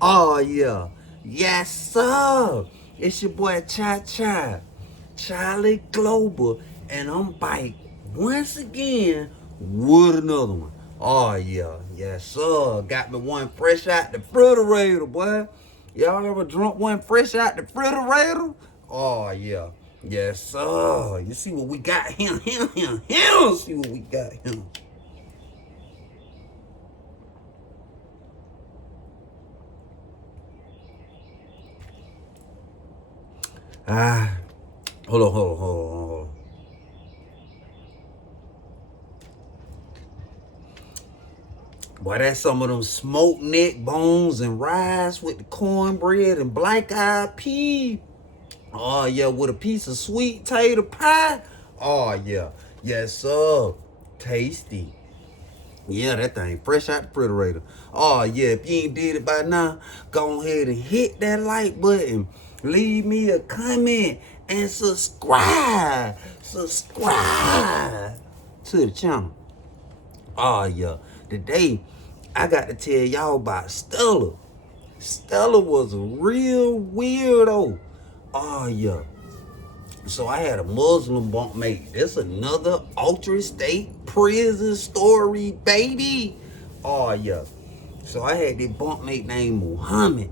Oh, yeah. Yes, sir. It's your boy Charlie Global, and I'm back once again with another one. Oh, yeah. Yes, sir. Got me one fresh out the refrigerator, boy. Y'all ever drunk one fresh out the refrigerator? Oh, yeah. Yes, sir. You see what we got? Him. See what we got? Him. Ah, hold on. Boy, that's some of them smoked neck bones and rice with the cornbread and black eyed pea. Oh, yeah, with a piece of sweet tater pie. Oh, yeah. Yes, sir. Tasty. Yeah, that thing fresh out the refrigerator. Oh, yeah, if you ain't did it by now, go ahead and hit that like button. Leave me a comment and subscribe. Subscribe to the channel. Oh, yeah. Today, I got to tell y'all about Stella. Stella was a real weirdo. Oh, yeah. So I had a Muslim bunkmate. This another ultra state prison story, baby. Oh, yeah. So I had this bunkmate named Muhammad.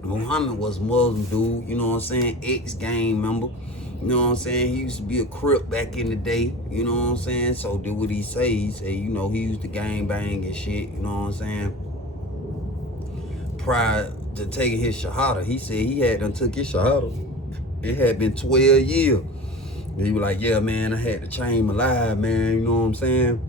Muhammad was a Muslim dude, you know what I'm saying? Ex-gang member. You know what I'm saying? He used to be a Crip back in the day, you know what I'm saying? So did what he say. He said, you know, he used to gang bang and shit, you know what I'm saying? Prior to taking his shahada, he said he had done took his shahada. It had been 12 years. And he was like, yeah, man, I had to change my life, man, you know what I'm saying?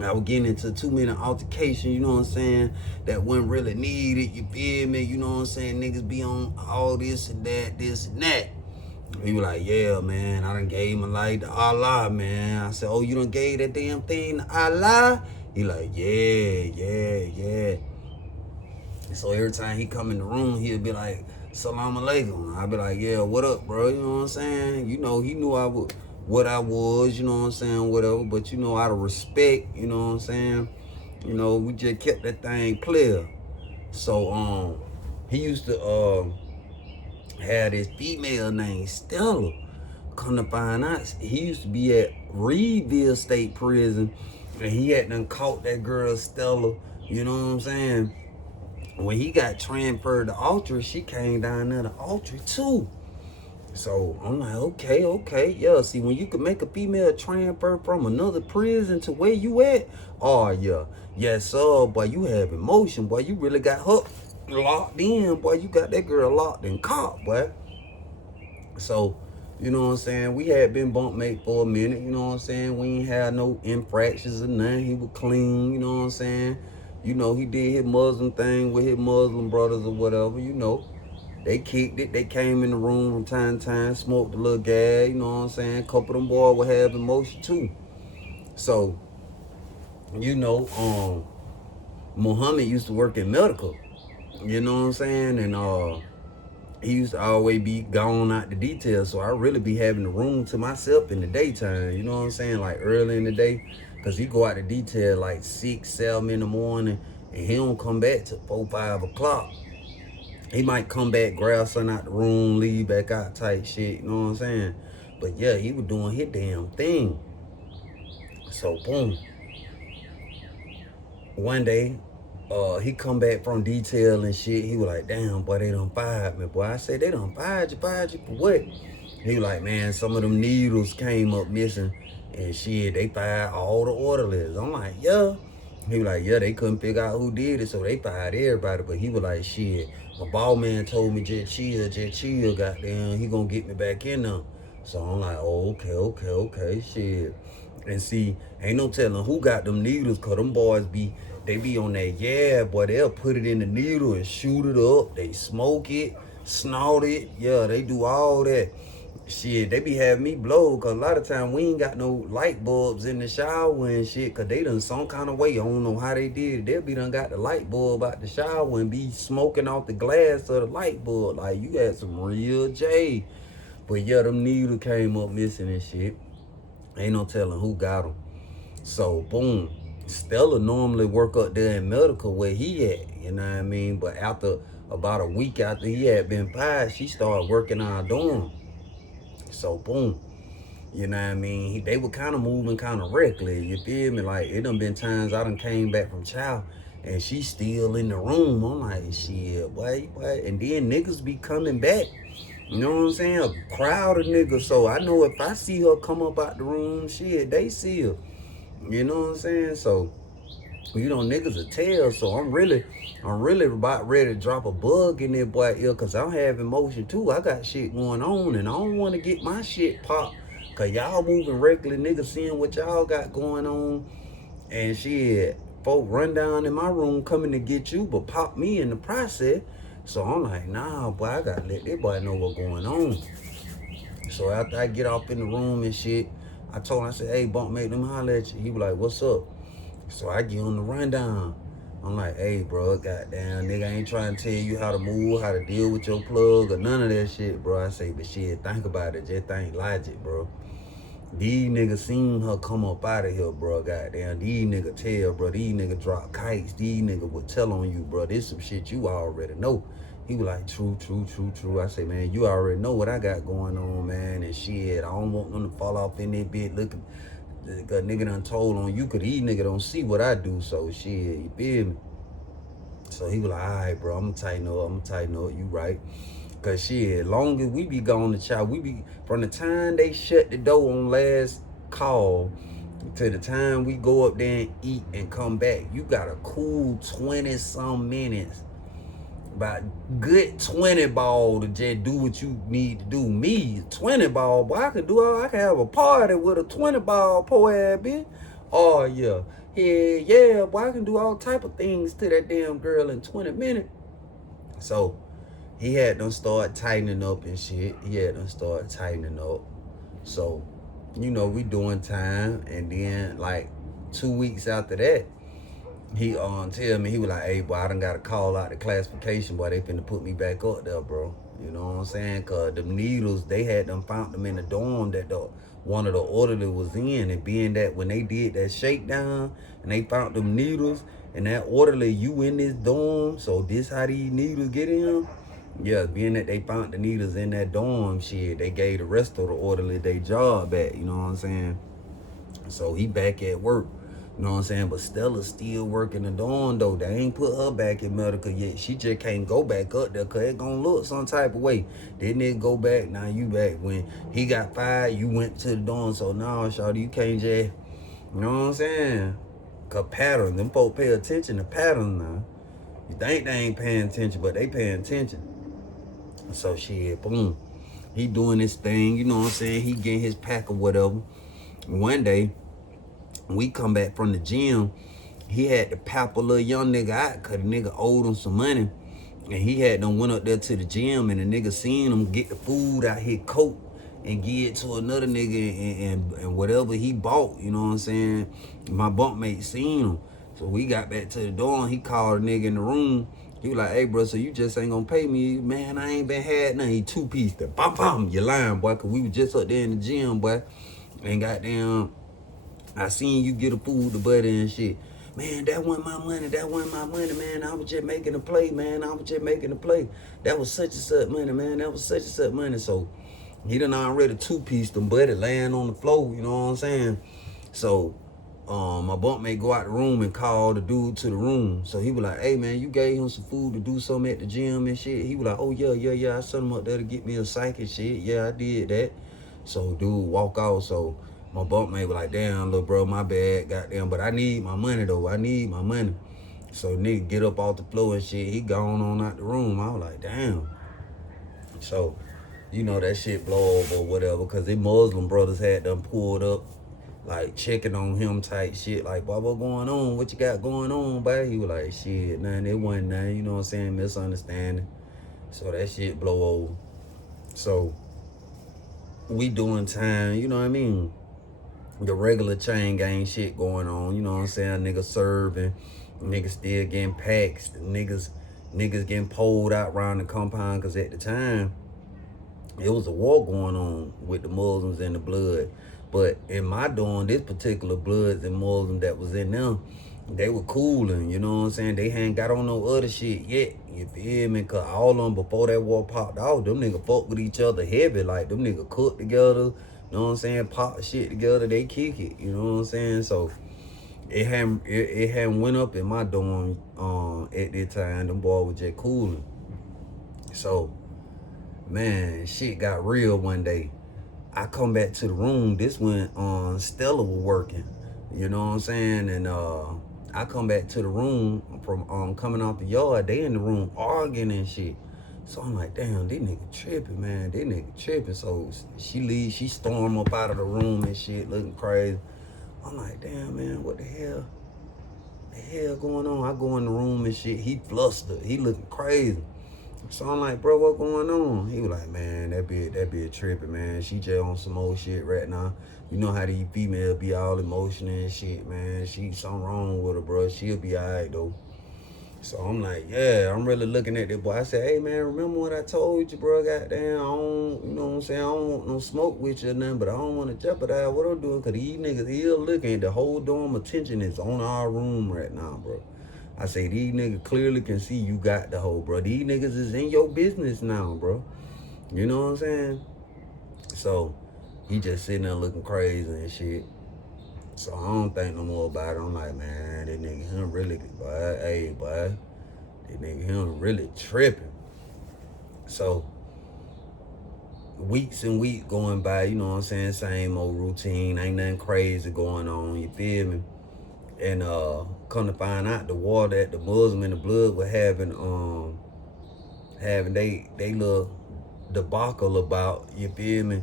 I was getting into too many altercations, you know what I'm saying, that wasn't really needed, you feel me? You know what I'm saying? Niggas be on all this and that. He was like, yeah, man, I done gave my life to Allah, man. I said, oh, you done gave that damn thing to Allah? He like, yeah. So every time he come in the room, he'll be like, Salam alaikum. I'll be like, yeah, what up, bro? You know what I'm saying? You know, he knew I would what I was, you know what I'm saying, whatever. But you know, out of respect, you know what I'm saying? You know, we just kept that thing clear. So he used to had this female named Stella. Come to find out, he used to be at Reedville State Prison, and he had done caught that girl Stella. You know what I'm saying? When he got transferred to Ultra, she came down there to Ultra too. So I'm like, okay, yeah. See, when you can make a female transfer from another prison to where you at, oh yeah, yes sir, boy, you have emotion, boy. You really got her locked in, boy. You got that girl locked in caught, boy. So, you know what I'm saying? We had been bunkmate for a minute, you know what I'm saying? We ain't had no infractions or nothing. He was clean, you know what I'm saying? You know, he did his Muslim thing with his Muslim brothers or whatever, you know. They kicked it. They came in the room from time to time, smoked a little gas, you know what I'm saying? A couple of them boys would have emotion too. So, you know, Muhammad used to work in medical, you know what I'm saying? And he used to always be gone out the details, so I really be having the room to myself in the daytime, you know what I'm saying, like early in the day, because he go out the detail like 6, 7 in the morning, and he don't come back till 4, 5 o'clock. He might come back, grab something out the room, leave back out type shit, you know what I'm saying? But yeah, he was doing his damn thing. So boom, one day, he come back from detail and shit. He was like, damn, boy, they done fired me, boy. I said, they done fired you for what? He was like, man, some of them needles came up missing and shit, they fired all the orderlies. I'm like, yeah. He was like, yeah, they couldn't figure out who did it, so they fired everybody. But he was like, shit, my ball man told me just chill, goddamn, he gonna get me back in there. So I'm like, oh, okay, shit. And see, ain't no telling who got them needles, cause them boys they be on that, yeah, boy, they'll put it in the needle and shoot it up. They smoke it, snort it, yeah, they do all that. Shit, they be having me blow, cause a lot of time we ain't got no light bulbs in the shower and shit, cause they done some kind of way, I don't know how they did it. They'll be done got the light bulb out the shower and be smoking off the glass of the light bulb. Like, you got some real J. But yeah, them needles came up missing and shit. Ain't no telling who got them. So boom, Stella normally work up there in medical where he at, you know what I mean? But after about a week after he had been fired, she started working our dorm. So boom, you know what I mean? They were kind of moving kind of reckless, you feel me? Like it done been times I done came back from chow and she still in the room. I'm like, shit, boy. And then niggas be coming back. You know what I'm saying? A crowd of niggas. So I know if I see her come up out the room, shit, they see her. You know what I'm saying? So, you know, niggas will tell. So I'm really about ready to drop a bug in that boy ear because I'm having motion too. I got shit going on and I don't want to get my shit popped. Cause y'all moving reckless, niggas seeing what y'all got going on. And shit, folk run down in my room coming to get you, but pop me in the process. So I'm like, nah, boy, I gotta let that boy know what's going on. So after I get off in the room and shit, I told him, I said, hey, bunkmate, let me holler at you. He was like, what's up? So I give him the rundown. I'm like, hey, bro, goddamn, nigga, I ain't trying to tell you how to move, how to deal with your plug, or none of that shit, bro. I say, but shit, think about it. Just think logic, bro. These niggas seen her come up out of here, bro. Goddamn, these niggas tell, bro. These niggas drop kites. These niggas would tell on you, bro. This some shit you already know. He was like, true. I say, man, you already know what I got going on, man. And shit, I don't want them to fall off in that bit looking. Cause nigga done told on you, cause these niggas don't see what I do. So shit, you feel me? So he was like, all right, bro, I'm gonna tighten up. You right. Cause shit, long as we be gone to chow, we be, from the time they shut the door on last call to the time we go up there and eat and come back, you got a cool 20-some minutes. About good 20 ball to just do what you need to do. Me, 20 ball, boy, I can have a party with a 20 ball poor ass bitch. Oh yeah. Yeah, boy, I can do all type of things to that damn girl in 20 minutes. So he had them start tightening up and shit. So, you know, we doing time. And then like 2 weeks after that, he tell me, he was like, hey, boy, I done got to call out the classification, boy. They finna put me back up there, bro. You know what I'm saying? Cause the needles, they had them found them in the dorm that one of the orderly was in. And being that when they did that shakedown and they found them needles and that orderly, you in this dorm, so this how these needles get in? Yeah, being that they found the needles in that dorm, shit, they gave the rest of the orderly their job back, you know what I'm saying? So he back at work, you know what I'm saying? But Stella's still working the dorm though. They ain't put her back in medical yet. She just can't go back up there because it gonna look some type of way. Didn't it go back? Now you back. When he got fired, you went to the dorm. So now, shawty, you can't just, you know what I'm saying? Cause pattern, them folk pay attention to patterns now. You think they ain't paying attention, but they paying attention. So shit, boom. He doing this thing, you know what I'm saying? He getting his pack or whatever. One day, we come back from the gym, he had to pap a little young nigga out because the nigga owed him some money. And he had them went up there to the gym and the nigga seen him get the food out his coat and give it to another nigga and whatever he bought, you know what I'm saying? My bunkmate seen him. So we got back to the door and he called a nigga in the room. He was like, hey, bro, so you just ain't gonna pay me? Man, I ain't been had nothing. He two-piece. Bam, bam, you lying, boy, because we was just up there in the gym, boy. And goddamn, I seen you get a food to butter and shit. Man, that wasn't my money, man. I was just making a play, man. That was such and such money, man. So he done already two-pieced them, buddy, laying on the floor, you know what I'm saying? So my bunkmate go out the room and call the dude to the room. So he was like, hey, man, you gave him some food to do something at the gym and shit. He was like, oh, yeah. I sent him up there to get me a psych and shit. Yeah, I did that. So dude walk out. So my bunkmate was like, damn, little bro, my bad, goddamn. But I need my money, though. So nigga get up off the floor and shit. He gone on out the room. I was like, damn. So, you know, that shit blow over or whatever. Because the Muslim brothers had them pulled up, like checking on him type shit. Like, boy, what going on? What you got going on, boy? He was like, shit, nothing. It wasn't nothing. You know what I'm saying? Misunderstanding. So that shit blow over. So we doing time, you know what I mean? The regular chain gang shit going on, you know what I'm saying? Niggas serving, niggas still getting packs, niggas getting pulled out around the compound, because at the time, it was a war going on with the Muslims and the blood. But in my dorm, this particular Bloods and Muslims that was in them, they were cooling, you know what I'm saying? They hadn't got on no other shit yet, you feel me? Cause all of them before that war popped off, them niggas fuck with each other heavy, like them niggas cook together, you know what I'm saying? Pop shit together, they kick it, you know what I'm saying? So it hadn't went up in my dorm at that time. Them boys was just cooling. So, man, shit got real one day. I come back to the room. This when Stella was working. You know what I'm saying? And I come back to the room from coming out the yard. They in the room arguing and shit. So I'm like, damn, this nigga tripping, man. This nigga tripping. So she leaves, she storm up out of the room and shit, looking crazy. I'm like, damn, man, what the hell? The hell going on? I go in the room and shit. He flustered. He looking crazy. So I'm like, bro, what going on? He was like, man, that bitch tripping, man. She just on some old shit right now. You know how these females be all emotional and shit, man. Something wrong with her, bro. She'll be all right, though. So I'm like, yeah, I'm really looking at that boy. I said, hey, man, remember what I told you, bro? Goddamn, I don't, you know what I'm saying? I don't want no smoke with you or nothing, but I don't want to jeopardize what I'm doing because these niggas here looking. The whole dorm attention is on our room right now, bro. I say, these niggas clearly can see you got the hoe, bro. These niggas is in your business now, bro. You know what I'm saying? So, he just sitting there looking crazy and shit. So, I don't think no more about it. I'm like, man, that nigga, him really, boy, hey, boy. That nigga, him really tripping. So, weeks and weeks going by, you know what I'm saying? Same old routine. Ain't nothing crazy going on, you feel me? And come to find out, the war that the Muslim and the Blood were having they little debacle about, you feel me?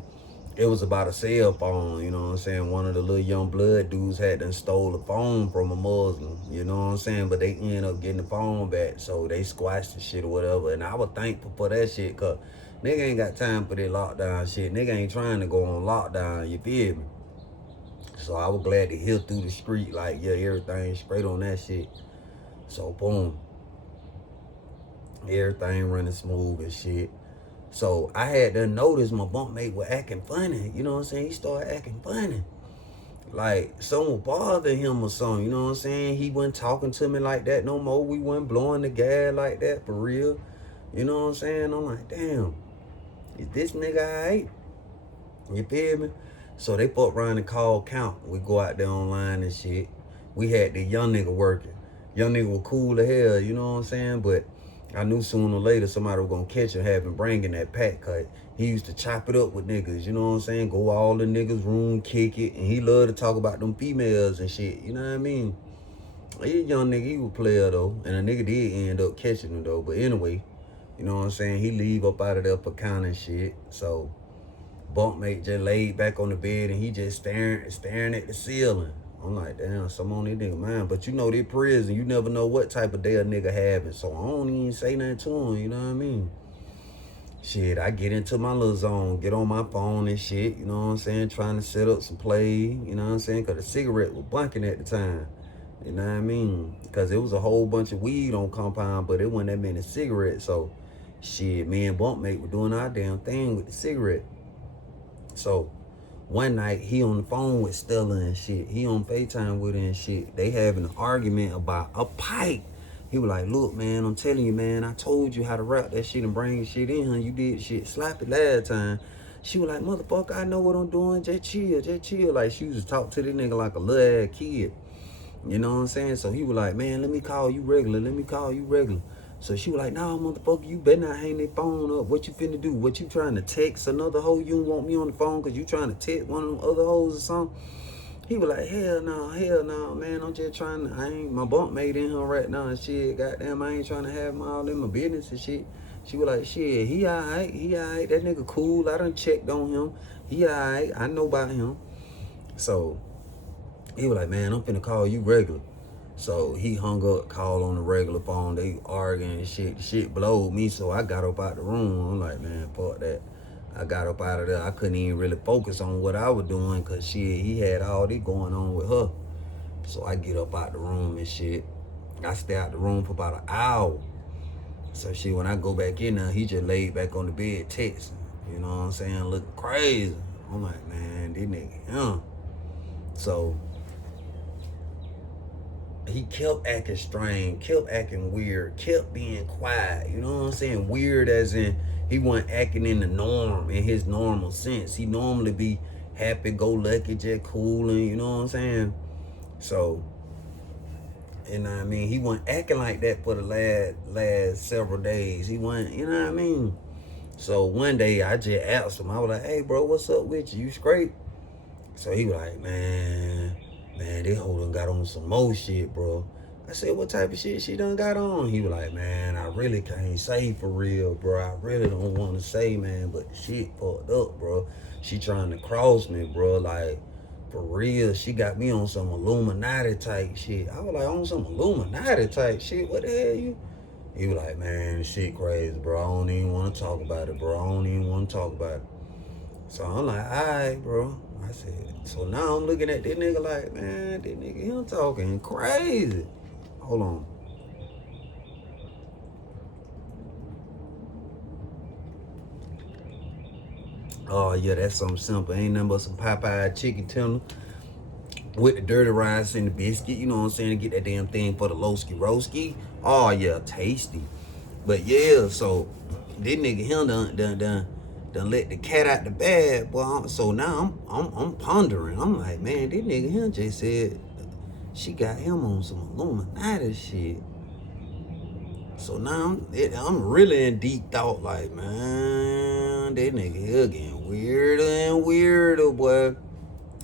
It was about a cell phone, you know what I'm saying? One of the little young Blood dudes had done stole a phone from a Muslim, you know what I'm saying? But they ended up getting the phone back, so they squashed the shit or whatever. And I was thankful for that shit, cause nigga ain't got time for that lockdown shit. Nigga ain't trying to go on lockdown, you feel me? So I was glad to hear through the street, like, yeah, everything straight on that shit. So boom, everything running smooth and shit. So I had to notice my bunkmate was acting funny. You know what I'm saying? He started acting funny. Like someone bothering him or something. You know what I'm saying? He wasn't talking to me like that no more. We wasn't blowing the gas like that for real. You know what I'm saying? I'm like, damn, is this nigga alright? You feel me? So they fuck around and call count. We go out there online and shit. We had the young nigga working. Young nigga was cool as hell, you know what I'm saying? But I knew sooner or later somebody was gonna catch him having bringing that pack cut. He used to chop it up with niggas, you know what I'm saying? Go all the niggas' room, kick it. And he loved to talk about them females and shit, you know what I mean? He a young nigga, he was a player though. And a nigga did end up catching him though. But anyway, you know what I'm saying? He leave up out of there for counting shit. So bunkmate just laid back on the bed and he just staring at the ceiling. I'm like, damn, some on this nigga mind. But you know, they prison, you never know what type of day a nigga having. So I don't even say nothing to him, you know what I mean? Shit, I get into my little zone, get on my phone and shit, you know what I'm saying? Trying to set up some play, you know what I'm saying? Because the cigarette was bunking at the time, you know what I mean? Because it was a whole bunch of weed on compound, but it wasn't that many cigarettes. So shit, me and bunkmate were doing our damn thing with the cigarette. So one night he on the phone with Stella and shit. He on FaceTime with her and shit. They having an argument about a pipe. He was like, look, man, I'm telling you, man, I told you how to wrap that shit and bring shit in here. You did shit sloppy last time. She was like, motherfucker, I know what I'm doing. Just chill, just chill. Like she used to talk to this nigga like a little ass kid. You know what I'm saying? So he was like, man, let me call you regular. Let me call you regular. So she was like, nah, motherfucker, you better not hang that phone up. What you finna do? What you trying to text another hoe? You don't want me on the phone because you trying to text one of them other hoes or something? He was like, hell no, man. I'm just trying to, I ain't, my bunkmate in here right now and shit. Goddamn, I ain't trying to have him all in my business and shit. She was like, shit, he all right. That nigga cool. I done checked on him. He all right. I know about him. So he was like, man, I'm finna call you regular. So he hung up, called on the regular phone. They arguing and shit. The shit blowed me, so I got up out the room. I'm like, man, fuck that. I got up out of there. I couldn't even really focus on what I was doing because shit, he had all this going on with her. So I get up out the room and shit. I stay out the room for about an hour. So shit, when I go back in there, he just laid back on the bed texting. You know what I'm saying? Looking crazy. I'm like, man, this nigga, So he kept acting strange, kept acting weird, kept being quiet. You know what I'm saying? Weird as in he wasn't acting in the norm, in his normal sense. He normally be happy, go lucky, just cooling. You know what I'm saying? So, and I mean, he wasn't acting like that for the last several days. He wasn't, you know what I mean? So one day I just asked him. I was like, "Hey, bro, what's up with you? You straight?" So he was like, man, this hoe done got on some more shit, bro. I said, what type of shit she done got on? He was like, man, I really can't say for real, bro. I really don't want to say, man, but the shit fucked up, bro. She trying to cross me, bro. Like, for real, she got me on some Illuminati type shit. I was like, on some Illuminati type shit? What the hell you? He was like, man, this shit crazy, bro. I don't even want to talk about it, bro. I don't even want to talk about it. So I'm like, all right, bro. I said, so now I'm looking at this nigga like, man, this nigga, him talking crazy. Hold on. Oh, yeah, that's something simple. Ain't nothing but some Popeye chicken tender with the dirty rice and the biscuit, you know what I'm saying, to get that damn thing for the Lowski Roski. Oh, yeah, tasty. But, yeah, so this nigga, him done let the cat out the bag, boy. So now I'm pondering. I'm like, man, this nigga him just said she got him on some Illuminati shit. So now I'm really in deep thought, like, man, that nigga here getting weirder and weirder, boy.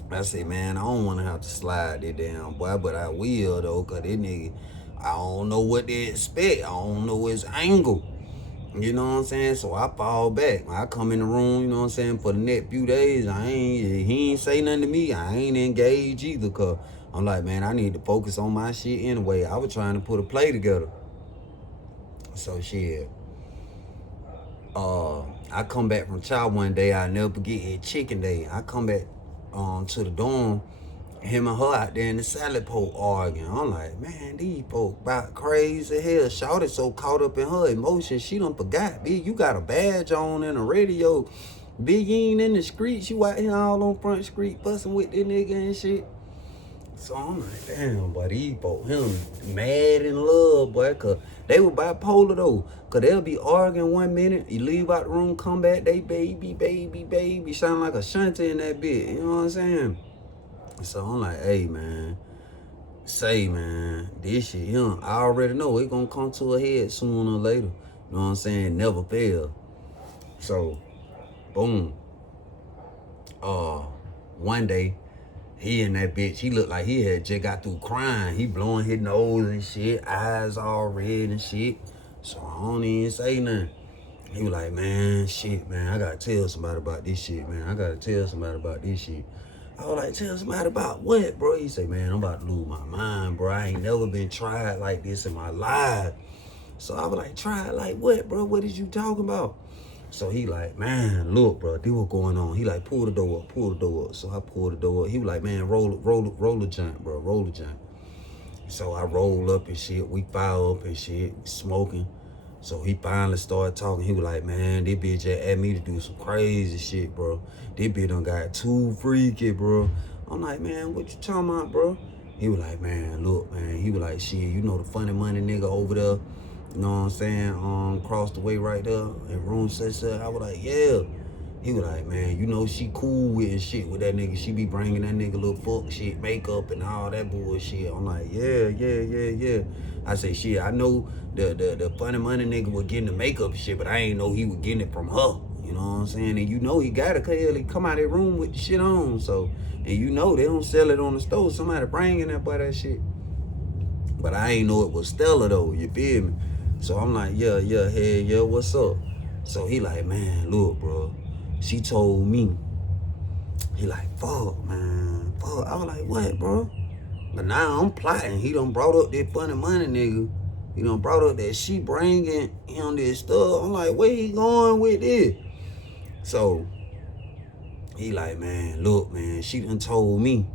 I say, man, I don't want to have to slide that down, boy, but I will, though, because that nigga, I don't know what they expect. I don't know his angle. You know what I'm saying? So I fall back. I come in the room, you know what I'm saying, for the next few days. He ain't say nothing to me. I ain't engaged either, because I'm like, man, I need to focus on my shit anyway. I was trying to put a play together. So shit. I come back from chow one day. I never forget it, chicken day. I come back to the dorm. Him and her out there in the salad pole arguing. I'm like, man, these folk about crazy hell. Shawty so caught up in her emotions, she done forgot. Big, you got a badge on and a radio. Big, you ain't in the streets. You out here all on Front Street fussing with this nigga and shit. So I'm like, damn, boy, these folk, him mad in love, boy, cause they were bipolar though. Cause they'll be arguing 1 minute, you leave out the room, come back, they baby, sound like a shanty in that bit. You know what I'm saying? So I'm like, hey, man, man, this shit, I already know it gonna come to a head sooner or later. You know what I'm saying? Never fail. So, boom. One day, he and that bitch, he looked like he had just got through crying. He blowing his nose and shit, eyes all red and shit. So I don't even say nothing. He was like, man, shit, man, I gotta tell somebody about this shit, man. I gotta tell somebody about this shit. I was like, tell somebody about what, bro? He said, man, I'm about to lose my mind, bro. I ain't never been tried like this in my life. So I was like, tried like what, bro? What is you talking about? So he like, man, look, bro, this what going on. He like, pull the door up. So I pulled the door up. He was like, man, roll the joint, bro, roll the joint. So I rolled up and shit. We fire up and shit, smoking. So he finally started talking. He was like, man, this bitch just asked me to do some crazy shit, bro. This bitch done got too freaky, bro. I'm like, man, what you talking about, bro? He was like, man, look, man. He was like, shit, you know the funny money nigga over there? You know what I'm saying? Across the way right there in room 6. I was like, yeah. He was like, man, you know she cool with and shit with that nigga. She be bringing that nigga little fuck shit, makeup and all that bullshit. I'm like, yeah. I say, shit, I know the funny money nigga was getting the makeup shit, but I ain't know he was getting it from her. You know what I'm saying? And you know he got it, cause he come out of that room with the shit on. So, and you know they don't sell it on the store. Somebody bringing that boy that shit. But I ain't know it was Stella though, you feel me? So I'm like, yeah, what's up? So he like, man, look, bro. She told me, he like, fuck, man, fuck. I was like, what, bro? But now I'm plotting. He done brought up that funny money nigga. He done brought up that she bringing him this stuff. I'm like, where he going with this? So he like, man, look, man, she done told me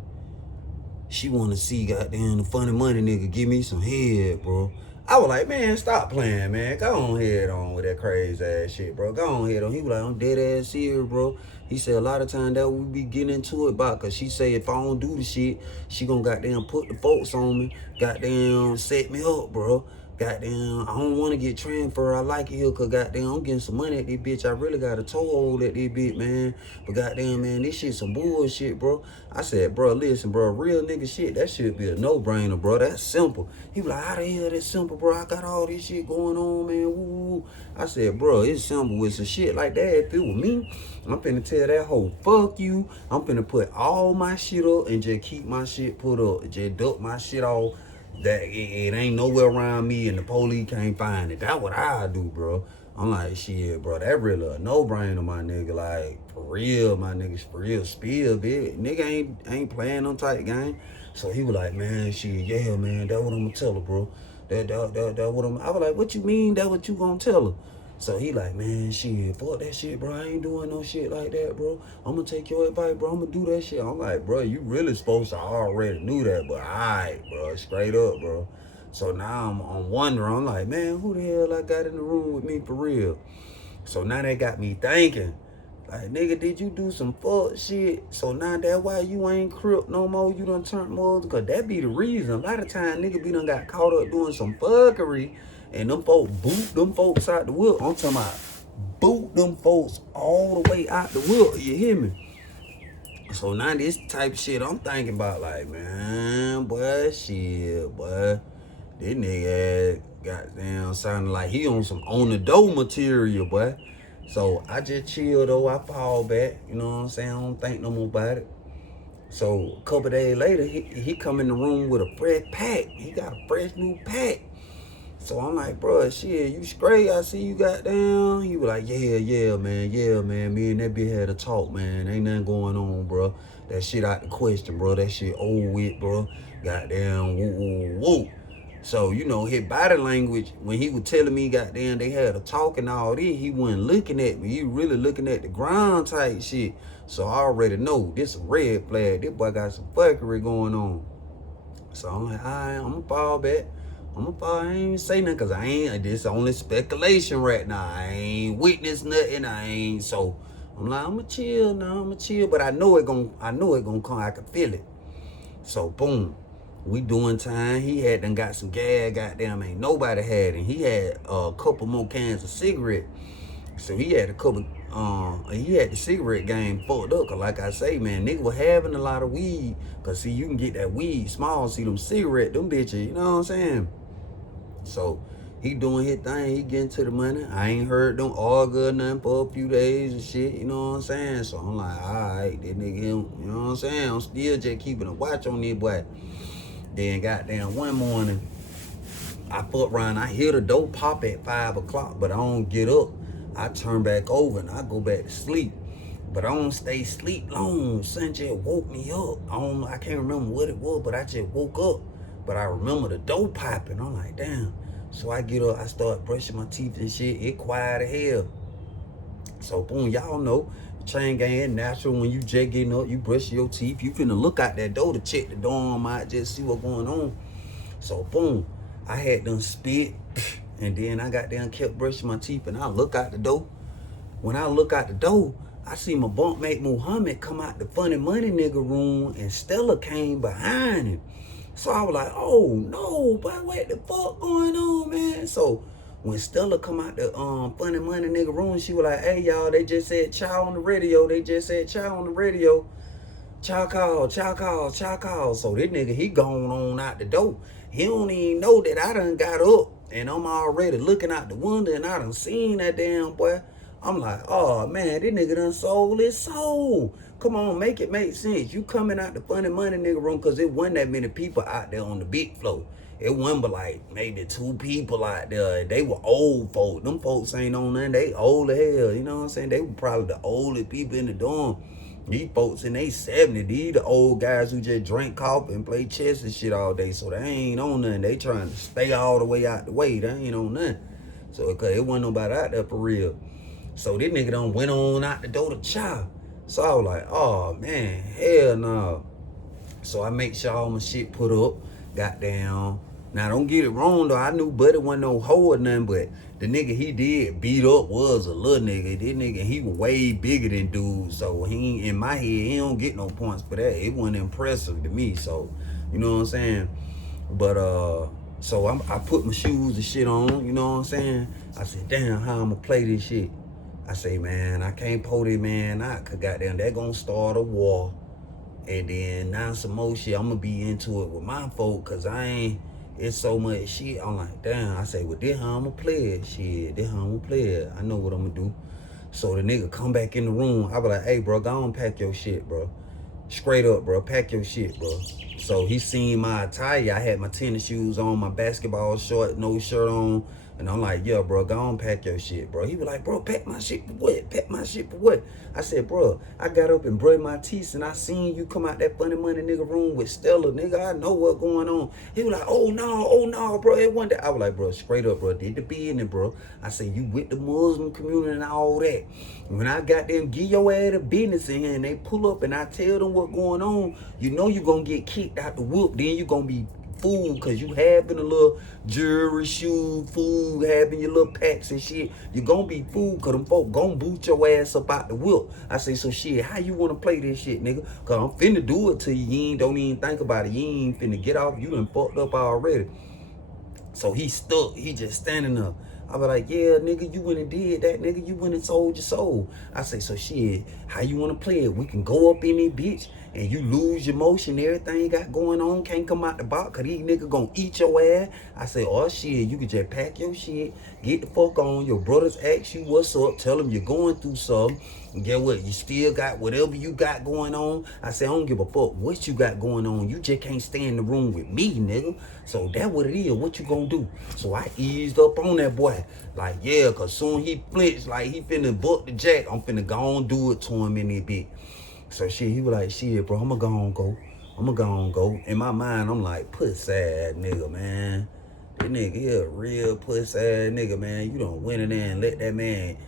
she want to see goddamn the funny money nigga give me some head, bro. I was like, man, stop playing, man. Go on head on with that crazy ass shit, bro. Go on head on. He was like, I'm dead ass serious, bro. He said a lot of times that we be getting into it about, cause she say if I don't do the shit, she gonna goddamn put the folks on me, goddamn set me up, bro. Goddamn, I don't want to get transferred. I like it here, cause goddamn, I'm getting some money at this bitch. I really got a toehold at this bitch, man. But goddamn, man, this shit some bullshit, bro. I said, bro, listen, bro, real nigga shit, that should be a no-brainer, bro. That's simple. He was like, how the hell that's simple, bro? I got all this shit going on, man. Woo. I said, bro, it's simple with some shit like that. If it was me, I'm finna tell that hoe, fuck you. I'm finna put all my shit up and just keep my shit put up. Just duck my shit off. That it ain't nowhere around me and the police can't find it. That's what I do, bro. I'm like, shit, bro, that really a no-brainer, my nigga. Like, for real, my niggas, for real, spill, bitch. Nigga ain't playing no tight game. So he was like, man, shit, yeah, man, that what I'm gonna tell her, bro. That what I was like, what you mean that what you gonna tell her? So he like, man, shit, fuck that shit, bro. I ain't doing no shit like that, bro. I'm gonna take your advice, bro. I'm gonna do that shit. I'm like, bro, you really supposed to already knew that, but alright, bro, straight up, bro. So now I'm wondering, I'm like, man, who the hell I got in the room with me for real? So now they got me thinking, like, nigga, did you do some fuck shit? So now that why you ain't crip no more? You done turned more? Cause that be the reason. A lot of time nigga be done got caught up doing some fuckery. And them folks boot them folks out the whip. I'm talking about boot them folks all the way out the whip. You hear me? So now this type of shit I'm thinking about, like, man, boy, shit, boy. This nigga goddamn sounding like he on some on the door material, boy. So I just chill though. I fall back. You know what I'm saying? I don't think no more about it. So a couple days later, he come in the room with a fresh pack. He got a fresh new pack. So I'm like, bro, shit, you straight? I see you got down. He was like, yeah, man. Me and that bitch had a talk, man. Ain't nothing going on, bro. That shit out the question, bro. That shit old with, bro. Goddamn, woo. So, you know, his body language, when he was telling me, goddamn, they had a talk and all this, he wasn't looking at me. He really looking at the ground type shit. So I already know this a red flag. This boy got some fuckery going on. So I'm like, all right, I'm gonna fall back. I ain't even say nothing, cause I ain't, this only speculation right now. I ain't witnessed nothing. So I'm like, I'm gonna chill now, but I know it gonna come. I can feel it. So boom, we doing time. He had done got some gas, goddamn, ain't nobody had it. He had a couple more cans of cigarette. So he had he had the cigarette game fucked up. Cause like I say, man, nigga was having a lot of weed. Cause see, you can get that weed small, see them cigarette, them bitches, you know what I'm saying? So he doing his thing, he getting to the money. I ain't heard them argue or nothing for a few days and shit, you know what I'm saying? So I'm like, all right, that nigga, you know what I'm saying? I'm still just keeping a watch on this boy. Then goddamn one morning, I fuck around, I hear the door pop at 5 o'clock, but I don't get up. I turn back over and I go back to sleep. But I don't stay sleep long. Son just woke me up. I can't remember what it was, but I just woke up. But I remember the door popping. I'm like, damn. So I get up, I start brushing my teeth and shit. It quiet as hell. So boom, y'all know, chain gang natural. When you just getting up, you brush your teeth. You finna look out that door to check the dorm out, just see what's going on. So boom, I had done spit. And then I got down, kept brushing my teeth, and I look out the door. When I look out the door, I see my bunkmate Muhammad come out the funny money nigga room, and Stella came behind him. So I was like, oh no, but what the fuck going on, man? So when Stella come out the funny money nigga room, she was like, hey y'all, they just said chow on the radio. Chow call. So this nigga, he gone on out the door. He don't even know that I done got up and I'm already looking out the window and I done seen that damn boy. I'm like, oh man, this nigga done sold his soul. Come on, make it make sense. You coming out the funny money nigga room, cause it wasn't that many people out there on the big floor. It wasn't but like maybe 2 people out there. They were old folk. Them folks ain't on nothing. They old as hell. You know what I'm saying? They were probably the oldest people in the dorm. These folks in they 70s, these the old guys who just drink coffee and play chess and shit all day. So they ain't on nothing. They trying to stay all the way out the way. They ain't on nothing. So cause it wasn't nobody out there for real. So this nigga done went on out the door to chow. So I was like, oh man, hell no. So I make sure all my shit put up. Goddamn, Now, don't get it wrong, though. I knew Buddy wasn't no hoe or nothing, but the nigga he did beat up was a little nigga. This nigga, he was way bigger than dude. So, he in my head, he don't get no points for that. It wasn't impressive to me. So, you know what I'm saying? But, so I put my shoes and shit on, you know what I'm saying? I said, damn, how I'm gonna play this shit? I say, man, I can't pull this man out, cause goddamn, that gonna start a war. And then now some more shit, I'm gonna be into it with my folk, cause it's so much shit. I'm like, damn, I say, well, this how I'm gonna play it. Shit, this how I'm gonna play it. I know what I'm gonna do. So the nigga come back in the room. I be like, hey, bro, go on pack your shit, bro. Straight up, bro, pack your shit, bro. So he seen my attire. I had my tennis shoes on, my basketball short, no shirt on. And I'm like, yeah, bro, go on pack your shit, bro. He was like, bro, pack my shit for what? Pack my shit for what? I said, bro, I got up and brushed my teeth and I seen you come out that funny money nigga room with Stella, nigga. I know what's going on. He was like, oh no, bro. It wasn't that. I was like, bro, straight up, bro, did the business, bro. I said, you with the Muslim community and all that. When I got them, give your ass a business in here and they pull up and I tell them what's going on, you know you gonna get kicked out the whoop. Then you gonna be fool, because you having a little jewelry, shoe, fool, having your little packs and shit. You gonna be fool, because them folk gonna boot your ass up out the whip. I say, so shit, how you want to play this shit, nigga? Because I'm finna do it to you. You ain't, don't even think about it. You ain't finna get off. You done fucked up already. So he stuck. He just standing up. I be like, yeah, nigga, you went and did that, nigga. You went and sold your soul. I say, so shit, how you want to play it? We can go up in it, bitch, and you lose your motion, everything you got going on, can't come out the box, because these niggas gonna eat your ass. I say, oh shit, you can just pack your shit, get the fuck on. Your brothers ask you what's up, tell them you're going through something. And get what? You still got whatever you got going on. I say, I don't give a fuck what you got going on. You just can't stay in the room with me, nigga. So that what it is. What you gonna do? So I eased up on that boy. Like, yeah, cause soon he flinched, like he finna book the jack. I'm finna go on do it to him in that bit. So shit, he was like, shit, bro, I'ma go on go. In my mind, I'm like, puss ass nigga, man. That nigga, he a real puss ass nigga, man. You don't win in there and let that man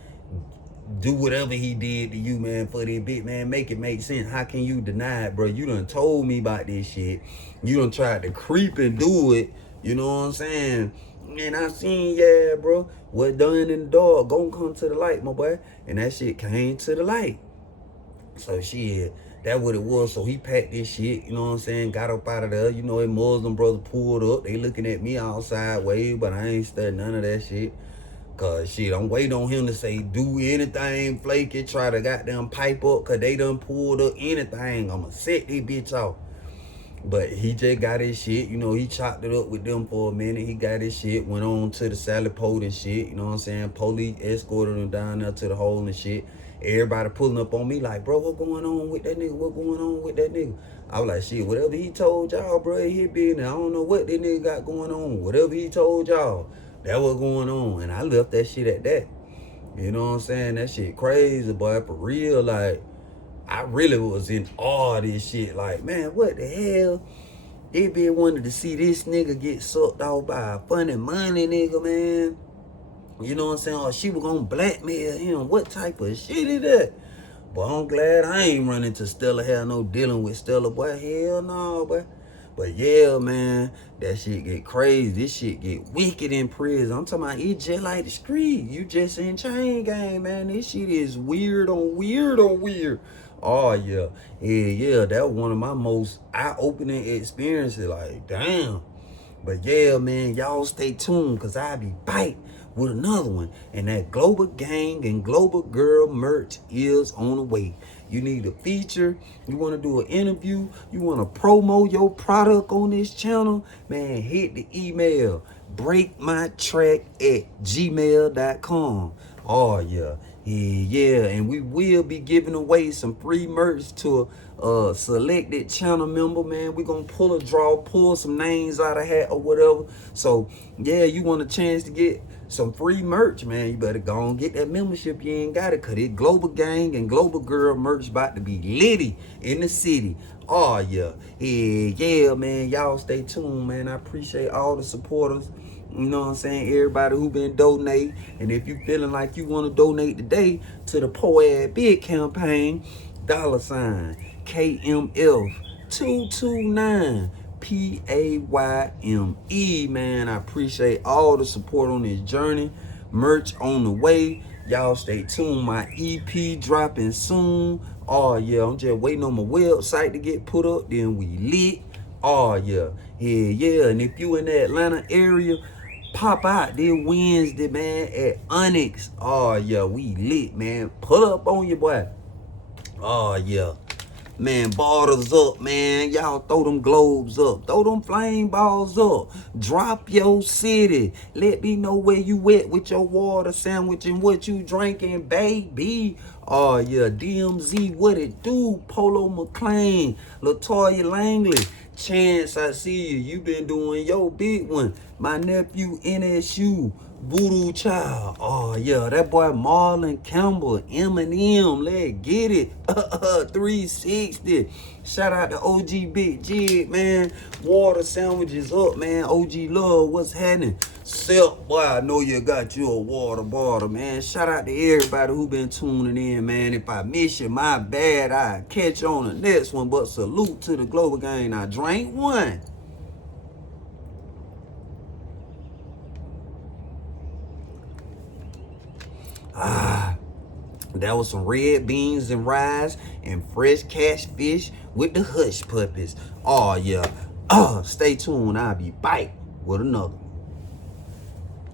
do whatever he did to you, man, for this bit, man. Make it make sense. How can you deny it, bro? You done told me about this shit. You done tried to creep and do it. You know what I'm saying? And I seen, yeah, bro, what done in the dark gonna come to the light, my boy. And that shit came to the light. So shit, that what it was. So he packed this shit, you know what I'm saying? Got up out of there. You know, his Muslim brother pulled up. They looking at me all sideways, but I ain't studying none of that shit. Cause shit, I'm waiting on him to say do anything flaky, try to goddamn pipe up, cause they done pulled up anything. I'ma set this bitch off. But he just got his shit, you know, he chopped it up with them for a minute. He got his shit, went on to the salad pot and shit, you know what I'm saying? Police escorted him down there to the hole and shit. Everybody pulling up on me like, bro, what going on with that nigga? What going on with that nigga? I was like, shit, whatever he told y'all, bro, he been, I don't know what that nigga got going on. Whatever he told y'all, that was going on. And I left that shit at that. You know what I'm saying? That shit crazy, boy, for real. Like, I really was in awe of this shit. Like, man, what the hell? They been wanted to see this nigga get sucked off by a funny money nigga, man. You know what I'm saying? Or she was gonna blackmail him. What type of shit is that? But I'm glad I ain't running to Stella. Hell no dealing with Stella, boy. Hell no, boy. But yeah, man, that shit get crazy. This shit get wicked in prison. I'm talking about it just like the street. You just in chain gang, man. This shit is weird on weird on weird. Oh yeah. Yeah, that was one of my most eye-opening experiences. Like, damn. But yeah, man, y'all stay tuned, cause I be biting with another one. And that Global Gang and Global Girl merch is on the way. You need a feature, you want to do an interview, you want to promote your product on this channel, man, hit the email, breakmytrack@gmail.com. Oh yeah. Yeah, and we will be giving away some free merch to a selected channel member, man. We're gonna pull some names out of hat or whatever. So yeah, you want a chance to get some free merch, man, you better go and get that membership. You ain't got it, cause it Global Gang and Global Girl merch about to be litty in the city. Oh yeah. Yeah, man, y'all stay tuned, man. I appreciate all the supporters. You know what I'm saying? Everybody who been donating. And if you feeling like you want to donate today to the Poor Ass Big campaign, $KMF229. Payme, man. I appreciate all the support on this journey. Merch on the way. Y'all stay tuned. My EP dropping soon. Oh yeah, I'm just waiting on my website to get put up. Then we lit. Oh yeah, yeah. And if you in the Atlanta area, pop out this Wednesday, man, at Onyx. Oh yeah, we lit, man. Pull up on your boy. Oh yeah. Man, bottles up, man. Y'all throw them globes up. Throw them flame balls up. Drop your city. Let me know where you at with your water sandwich and what you drinking, baby. Oh, yeah. DMZ, what it do? Polo McClain. Latoya Langley. Chance, I see you. You been doing your big one. My nephew, NSU. Voodoo Child. Oh, yeah. That boy Marlon Campbell. Eminem. Let's get it. 360. Shout out to OG Big Jig, man. Water sandwiches up, man. OG Love, what's happening? Self, boy, I know you got you a water bottle, man. Shout out to everybody who been tuning in, man. If I miss you, my bad. I'll catch you on the next one. But salute to the Global Gang. I drank one. That was some red beans and rice and fresh catfish with the hush puppies. Oh, yeah. Stay tuned. I'll be back with another one.